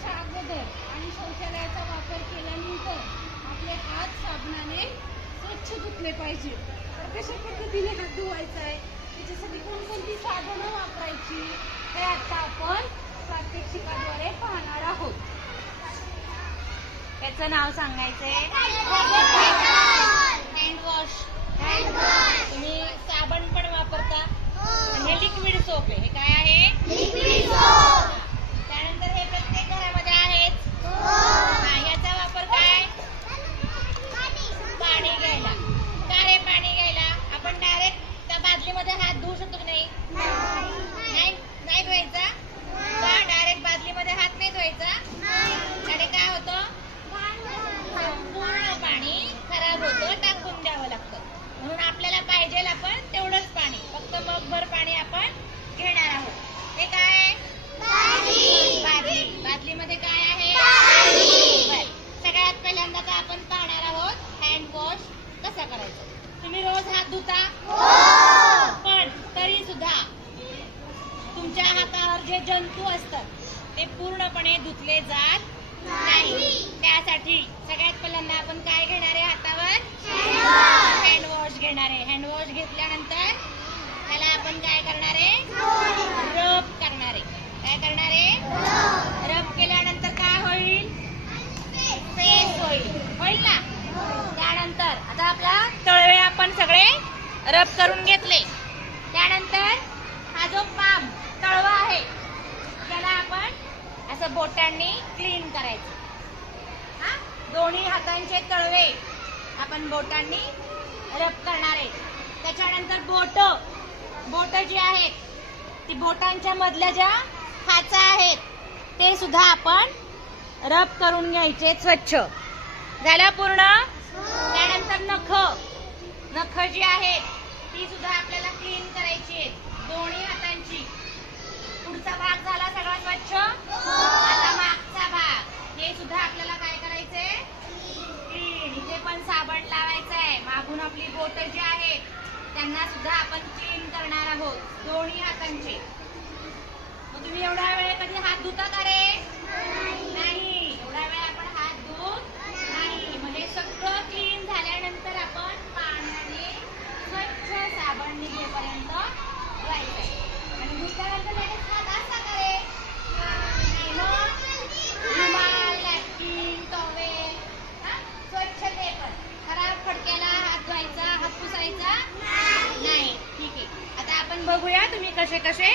जेवणाच्या अगोदर आणि शौचालयाचा वापर केल्यानंतर आपले हात साबणाने स्वच्छ धुतले पाहिजे. तर कशा पद्धतीने हात धुवायचा आहे त्याच्यासाठी कोणकोणती साधनं वापरायची? हे आता आपण प्रात्यक्षिकाद्वारे पाहणार आहोत. त्याचं नाव सांगायचंय हँडवॉश तुम्ही साबण पण वापरता. हे. लिक्विड सोप आहे. हे काय आहे त्यानंतर हे प्रत्येक घरामध्ये आहेच हा, याचा वापर काय पाणी घ्यायला का रे पाणी घ्यायला आपण डायरेक्ट त्या बादलीमध्ये हात धुवू शकतो की नाही नाही नाही धुवायचा का डायरेक्ट बादलीमध्ये हात नाही धुवायचा त्याने काय होतं संपूर्ण पाणी खराब होतं टाकून द्यावं लागतं म्हणून आपल्याला पाहिजे आपण तेवढंच पाणी मगभर पाणी आपण घेणार आहोत. हे काय आहे? बादली बादलीमध्ये काय आहे. सगळ्यात पहिल्यांदा तर आपण पाहणार आहोत हँड वॉश कसा करायचा. तुम्ही रोज हात धुता? पण तरी सुद्धा तुमच्या हातावर जे जंतू असतात ते पूर्णपणे धुतले जात नाही. त्यासाठी सगळ्यात पहिल्यांदा आपण काय घेणार आहे हातावर हँड वॉश घेणार आहे हँड वॉश घेतल्यानंतर त्याला आपण काय करणार आहे रब करणार आहे काय करणार आहे रब केल्यानंतर काय होईल फेस होईल होईल ना त्यानंतर आता आपला तळवे आपण सगळे रब करून घेतले. त्यानंतर हा जो पाम तळवा आहे त्याला आपण असं बोटांनी क्लीन करायचं. हा? दोन्ही हातांचे तळवे आपण बोटांनी रब करणार आहे. त्याच्यानंतर बोट. बोट जी आहेत ती बोटांच्या मधल्या ज्या खाचा आहेत ते सुद्धा आपण रब करून घ्यायचे स्वच्छ. झालं पूर्ण? त्यानंतर नख. नख जी आहेत ती सुद्धा आपल्याला क्लीन करायची आहेत दोन्ही हातांची. पुढचा भाग झाला सगळा स्वच्छ. आता मागचा भाग. हे सुद्धा आपल्याला काय करायचंय? क्लीन इथे पण साबण लावायचं आहे मागून आपली बोट जी आहेत त्यांना सुद्धा आपण क्लीन करणार आहोत. दोन्ही हातांचे. मग तुम्ही एवढ्या वेळे कधी हात धुता का रे नाही एवढा वेळ आपण हात धुत नाही मग हे सगळं क्लीन झाल्यानंतर आपण पाण्याने स्वच्छ साबण निघेपर्यंत धुवायचंय आणि धुतल्यानंतर लगेच हात असा का रे नाही मग रुमाल नॅपकिन टॉवेल स्वच्छ ते पण खराब फडक्याला हात धुवायचा हात पुसायचा नाही ठीक आहे आता आपण बघूया तुम्ही कसे कसे?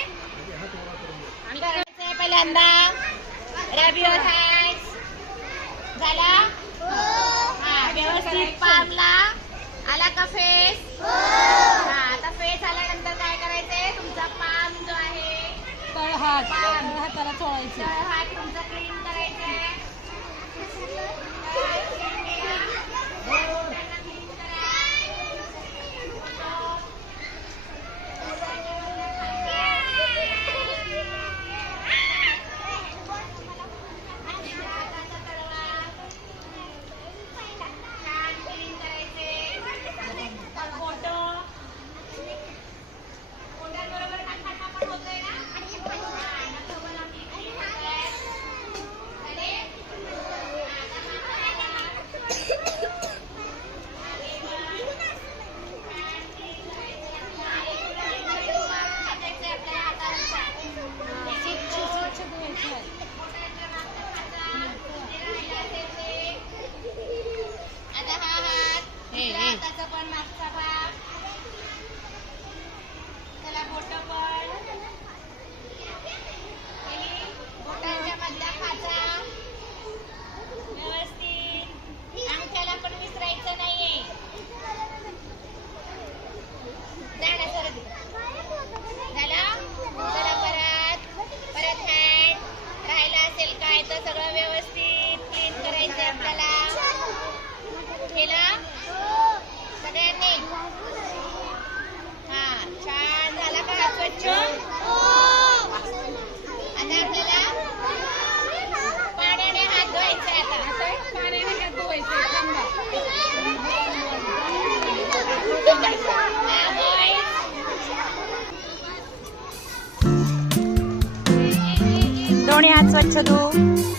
आणि करायचंय पहिल्यांदा रब युअर हँड्स झाला? हा व्यवस्थित पामला आला का फेस? हा आता फेस आल्यानंतर काय करायचंय? तुमचा पाम जो आहे तळ हात पाम. चोळायचं. तर दोन्ही हात स्वच्छ धु